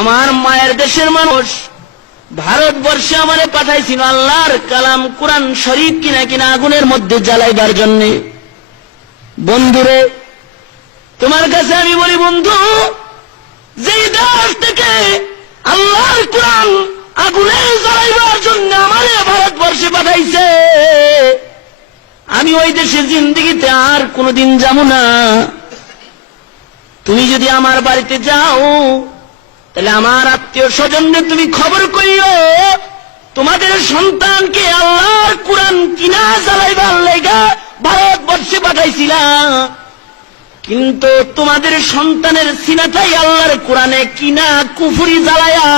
আমার মায়ের দেশের মানুষ ভারতবর্ষে আমারে পাঠাইছিল আল্লাহর কালাম কোরআন শরীফ কিনা কিনা আগুনের মধ্যে জ্বালাইবার জন্য। বন্ধুরে, তোমার কাছে আমি বলি বন্ধু, যেই দেশ থেকে আল্লাহর কোরআন আগুনে জ্বালাইবার জন্য আমারে ভারতবর্ষে পাঠাইছে, আমি ওই দেশে জিন্দেগিতে আর কোনোদিন যাব না। তুমি যদি আমার বাড়িতে যাও, তাহলে আমার আত্মীয় স্বজনদের তুমি খবর কইও, তোমাদের সন্তানকে আল্লাহর কোরআন কিনা জ্বালাইবার লেগা ভারতবর্ষে পাঠাইছিলাম, কিন্তু তোমাদের সন্তানের সিনাটাই আল্লাহর কোরআনে কিনা কুফরি জ্বালায়া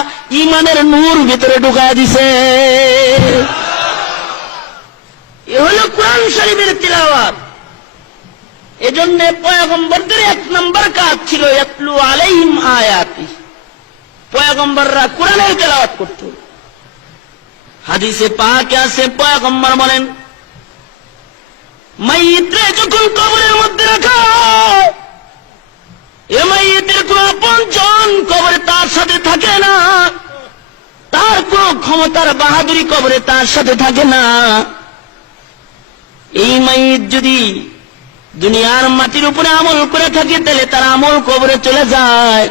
ইমানের নূর ভিতরে ঢুকায় দিছে। এ হলো কোরআন শরীফের তিলাওয়াত। এজন্য পয়গম্বরদের 1 নম্বর কাজ ছিল ইয়াতলু আলাইহিম আয়াতি, পয়গম্বররা কোরআনের তেলাওয়াত করত। হাদিসে পাকে আছে, পয়গম্বর বলেন, মাইয়িতরে যখন কবরের মধ্যে রাখা হয়, এ মাইয়িতের কোন আপনজন কবরে তার সাথে থাকে না, তার কোন ক্ষমতার বাহাদুরি কবরে তার সাথে থাকে না। এই মাইয়িত যদি দুনিয়ার মাটির উপরে আমল করে থাকে, তাহলে তার আমল কবরে চলে যায়।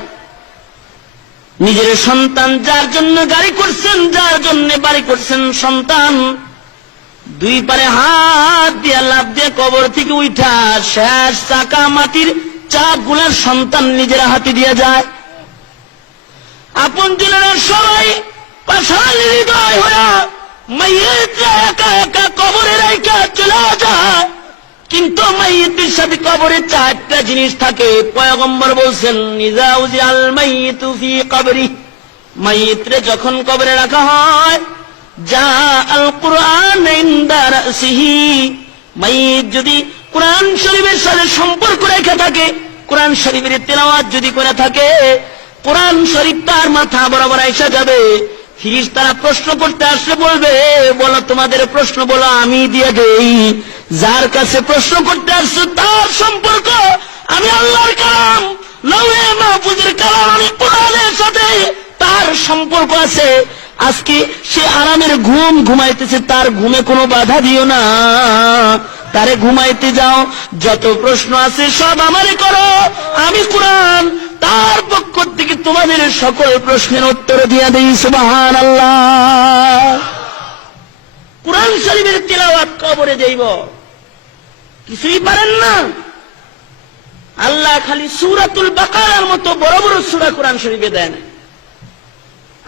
নিজের সন্তান যার জন্য গাড়ি করছেন, যার জন্য বাড়ি করছেন, সন্তান 2 পারে হাত দিয়ে লাফ দিয়ে কবর থেকে উঠা শেষ চাকা মাটির চাপ গুলার সন্তান নিজের হাতে দিয়ে যায়। আপন জনেরা সবাই পাশাল হৃদয় হয়ে মাইয়িতরা একা একা কবরে রাইখা চলে যায়, কিন্তু মাইয়িতের সাথে কবরে 4টা জিনিস থাকে। পয়গম্বর বলছেন, ইযা উযিআল মাইয়িতু ফি কবরি, মাইয়িতরে যখন কবরে রাখা হয়, যা আল কুরআন ইনদা রাসিহি, মাইয়িত যদি কোরআন শরীফের সাথে সম্পর্ক রেখে থাকে, কোরআন শরীফের তেলাওয়াত যদি করে থাকে, কোরআন শরীফ তার মাথা বরাবর এসে যাবে। ফেরেশতারা প্রশ্ন করতে আসলে বলবে, বলো তোমাদের প্রশ্ন বলো, আমি দিয়ে দেই। যার কাছে প্রশ্ন করতে আসছো তার সম্পর্ক আমি আল্লাহর কালাম লৌহে মাহফুজের কালাম, আমি কোরআনের সাথে তার সম্পর্ক আছে। আজকে সে আরামের ঘুম ঘুমাইতেছে, তার ঘুমে কোনো বাধা দিও না, তারে ঘুমাইতে যাও। যত প্রশ্ন আছে সব আমারে করো, আমি কোরআন তার পক্ষ থেকে তোমাদের সকল প্রশ্নের উত্তর দিয়ে দেই। সুবহানাল্লাহ। কোরআন শরীফের তিলাওয়াত কবরে যাইব, কিছুই পারেন না। আল্লাহ খালি সূরাতুল বাকারার মতো বড় বড় সূরা কোরআন শরীফে দেন।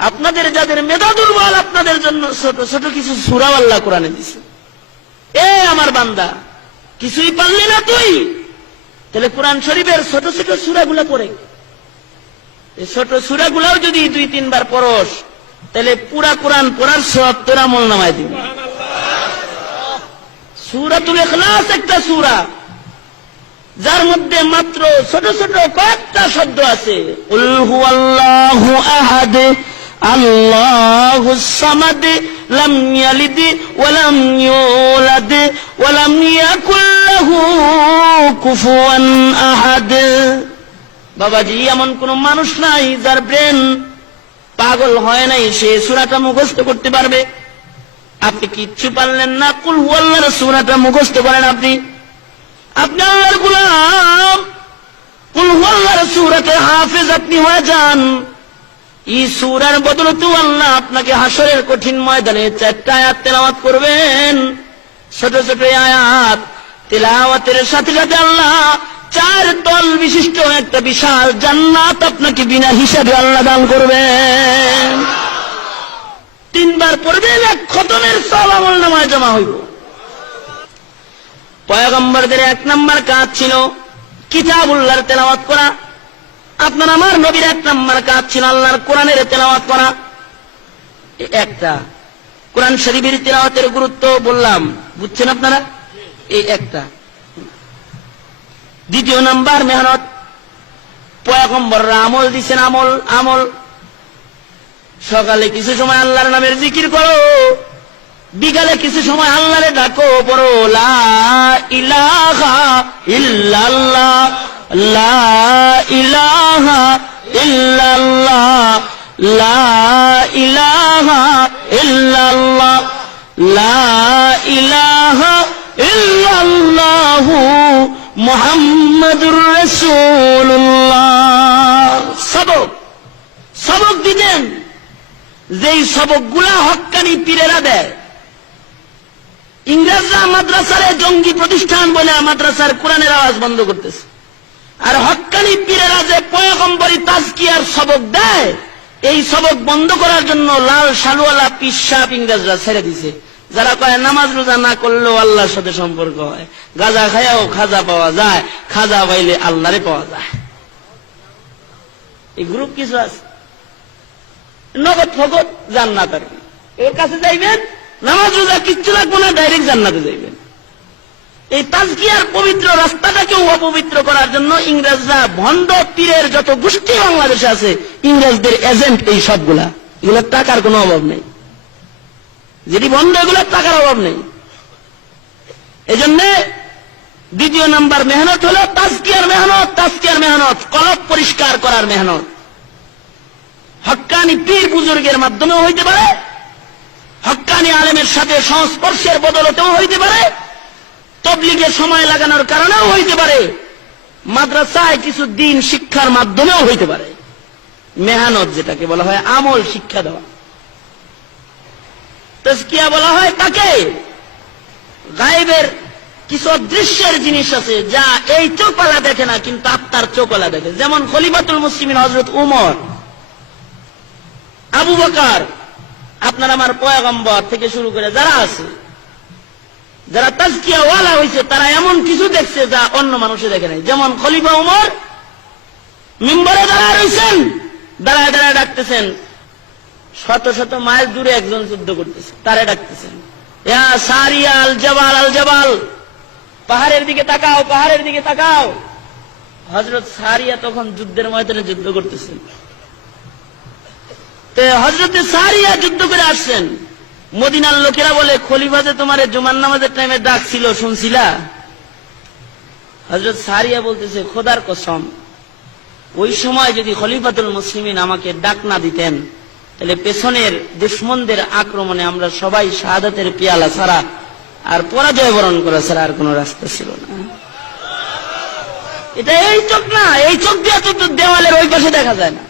আপনাদের যাদের মেধা দুর্বল, আপনাদের জন্য ছোট ছোট কিছু সূরা আল্লাহ কোরআনে দিছে। এ আমার বান্দা, কিছুই পারলি না তুই, তাহলে কোরআন শরীফের ছোট ছোট সূরাগুলো পড়ে, এই ছোট সূরাগুলোও যদি 2-3 বার পড়স, তাহলে পুরা কোরআন পড়ার সওয়াব তোর আমলনামায় দিবে। সূরাতুল ইখলাস একটা সূরা, যার মধ্যে মাত্র ছোট ছোট কয়েকটা শব্দ আছে। কুল হুয়াল্লাহু আহাদ, আল্লাহুস সামাদ, লাম ইয়ালিদ ওয়া লাম ইউলাদ ওয়া লাম ইয়াকুল লাহু কুফুয়ান আহাদ। বাবাজি, এমন কোন মানুষ নাই যার ব্রেন পাগল হয় নাই, সে সূরাটা মুখস্থ করতে পারবে। আপনি কিচ্ছু পারলেন না, কুল হুয়াল্লাহর সূরাটা মুখস্থ করেন। আপনি আল্লাহর গোলাম, কুল হুয়াল্লাহর সূরাতে হাফেজ আপনি হয়ে যান। এই সূরার বদলতে আল্লাহ আপনাকে হাসরের কঠিন ময়দানে 4টা আয়াত তেলাওয়াত করবেন। ছোট ছোট আয়াত তেলাওয়াতের সাথে সাথে আল্লাহ 4 তল বিশিষ্ট একটা বিশাল জান্নাত আপনাকে বিনা হিসাবে আল্লাহ দান করবেন। 3 বার পড়বেন, 1 খতমের সওয়াব আমলনামায় জমা হইব। পয়গম্বরদের 1 নম্বর কাজ ছিল কিতাবুল্লাহর তেলাওয়াত করা। আপনার আমার নবীর 1 নম্বর কাজ ছিল আল্লাহর কোরআনের তেলাওয়াত করা। একটা কোরআন শরীফের তেলাওয়াতের গুরুত্ব বললাম, বুঝছেন আপনারা? এই একটা। 2 নম্বর মেহনত। পয়গম্বররা আমল দিছেন, আমল। সকালে কিছু সময় আল্লাহর নামের জিকির করো, বিকালে কিছু সময় আল্লাহরে ডাকো, পড়ো লা ইলাহা ইল্লাল্লাহ, লা ইলাহা ইল্লাল্লাহ, লা ইলাহা ইল্লাল্লাহ, লা ইলাহা ইল্লাল্লাহু মুহাম্মাদুর রাসূলুল্লাহ। সবক দিতেন, যেই সবকগুলা হক্কানি পীরেরা দেয়। ইংরেজরা মাদ্রাসার জঙ্গি প্রতিষ্ঠান বলে মাদ্রাসার কোরআনের আওয়াজ বন্ধ করতেছে, আর হক্কানি পীরেরা যে পয়গম্বরী তাজকিয়ার সবক দেয়, এই সবক বন্ধ করার জন্য লাল শালওয়ালা পীর সাহেব ইংরেজরা ছেড়ে দিছে। যারা কয় নামাজ রোজা না করলেও আল্লাহর সাথে সম্পর্ক হয়, গাঁজা খায়াও খাজা পাওয়া যায়, খাজা পাইলে আল্লাহরে পাওয়া যায়। এই গ্রুপ কিছু আছে, নগদ ফগত জান্নাত। আর কি এর কাছে যাইবেন, নামাজ রোজা কিচ্ছু লাগবে না, ডাইরেক্ট জান্নাতে যাইবেন। এই তাজকিয়ার পবিত্র রাস্তাটাকেও অপবিত্র করার জন্য ইংরেজরা ভণ্ড পীরের যত গোষ্ঠী বাংলাদেশে আছে, ইংরেজদের এজেন্ট এই সবগুলা। এগুলোর টাকার কোনো অভাব নেই, যেটি ভণ্ড এগুলোর টাকার অভাব নেই। এজন্য দ্বিতীয় নাম্বার মেহনত হলো তাজকিয়ার মেহনত। তাজকিয়ার মেহনত কলব পরিষ্কার করার মেহনত। হক্কানি পীর বুজুর্গের মাধ্যমেও হইতে পারে, হক্কানি আলেমের সাথে সংস্পর্শের বদলতেও হইতে পারে, তবলিগে সময় লাগানোর কারণেও হইতে পারে, মাদ্রাসায় কিছু দিন শিক্ষার মাধ্যমেও হইতে পারে। মেহনত যেটাকে বলা হয় আমল শিক্ষা দেওয়া। তাজকিয়া বলা হয় তাকে গায়েবের কিছু অদৃশ্যের জিনিস আছে যা এই চোখওয়ালা দেখে না, কিন্তু আত্মার চোখওয়ালা দেখে। যেমন খলিফাতুল মুসলিমিন হযরত উমর, আবু বকর, আপনার আমার পয়গম্বর থেকে শুরু করে যারা আছে, যারা তাজকিয়া ওয়ালা হয়েছে, তারা এমন কিছু দেখছে যা অন্য মানুষে দেখে নাই। যেমন খলিফা উমর মিম্বরে দাঁড়ায় রয়েছেন, দাঁড়ায় দাঁড়ায় ডাকতেছেন, শত শত মাইল দূরে একজন যুদ্ধ করতেছে, তারে ডাকতেছেন, ইয়া সারিয়া আল জাবাল, আল জাবাল, পাহাড়ের দিকে তাকাও, পাহাড়ের দিকে তাকাও। হযরত সারিয়া তখন যুদ্ধের ময়দানে যুদ্ধ করতেছেন। হযরত সারিয়া যুদ্ধ করে আসছেন। মদিনার লোকেরা বলে, খলিফা যে তোমার জুমার নামাজের টাইমে ডাকছিল, শুনছিলা? হযরত সারিয়া বলতেছে, খোদার কসম, ওই সময় যদি খলিফাতুল মুসলিমিন আমাকে ডাক না দিতেন, তাহলে পেছনের দুশমনদের আক্রমণে আমরা সবাই শাহাদাতের পিয়ালা ছাড়া আর পরাজয় বরণ করা ছাড়া আর কোন রাস্তা ছিল না। এটা এই চোখ না, এই চোখ দিয়ে তো দেওয়ালের ওই পাশে দেখা যায় না।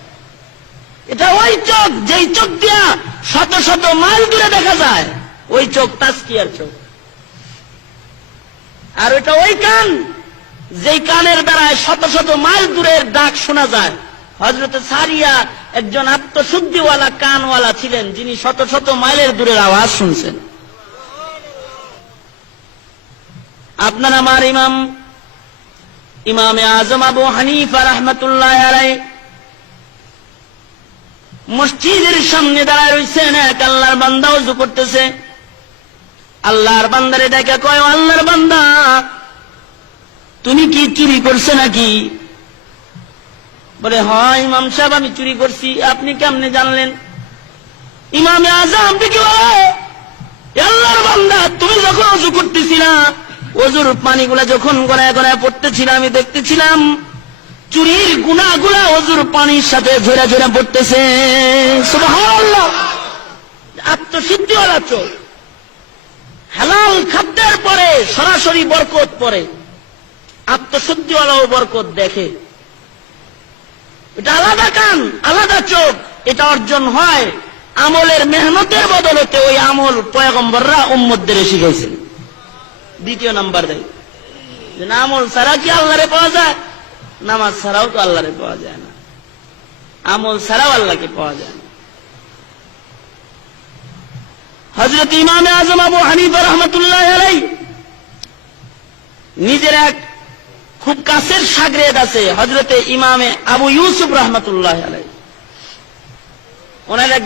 এটা ওই চোখ, যেই চোখ দিয়া শত শত মাইল দূরে দেখা যায়, ওই চোখ তাজকিয়ার চোখ। আর ওইটা ওই কান, যেই কানের দ্বারায় শত শত মাইল দূরের ডাক শোনা যায়। হযরত সারিয়া একজন আত্মশুদ্ধিওয়ালা কানওয়ালা ছিলেন, যিনি শত শত মাইলের দূরের আওয়াজ শুনছেন। আপনার আমার ইমামে আজম আবু হানিফা রাহমাতুল্লাহি আলাইহি মসজিদের সামনে দাঁড়ায় রয়েছেন। এক আল্লাহর বান্দা ওযু করতেছে। আল্লাহর বান্দারে ডেকে কয়, আল্লাহর বান্দা, তুমি কি চুরি করছে নাকি? বলে, হয় ইমাম সাহেব, আমি চুরি করছি। আপনি কেমনে জানলেন? ইমামে আজম ডেকে বলে, আল্লাহর বান্দা, তুমি যখন ওযু করতেছিলা, ওযুর পানিগুলা যখন গড়ায় গড়ায় পড়তেছিল, আমি দেখতেছিলাম চুরির গুনাহগুলা ওযুর পানির সাথে ঝরে ঝরে পড়তেছে। সুবহানাল্লাহ। আত্মশুদ্ধিওয়ালা চোখ। হালাল খাদ্যের পরে সরাসরি বরকত পড়ে, আত্মশুদ্ধিওয়ালাও বরকত দেখে। এটা আলাদা কান, আলাদা চোখ। এটা অর্জন হয় আমলের মেহনতের বদলতে। ওই আমল পয়গম্বররা উম্মতদের শিখাইছেন। দ্বিতীয় নাম্বার দেয় যে আমল ছাড়া কি আল্লাহরে পাওয়া যায়? নামাজ ছাড়াও তো আল্লাহরে পাওয়া যায় না, আমল ছাড়াও আল্লাহকে পাওয়া যায় না। হযরত ইমামে আজম আবু হানিফা রাহমাতুল্লাহি আলাইহি নিজের এক খুব কাছের শাগরেদ আছে, হযরত ইমামে আবু ইউসুফ রাহমাতুল্লাহি আলাইহি। ওনার এক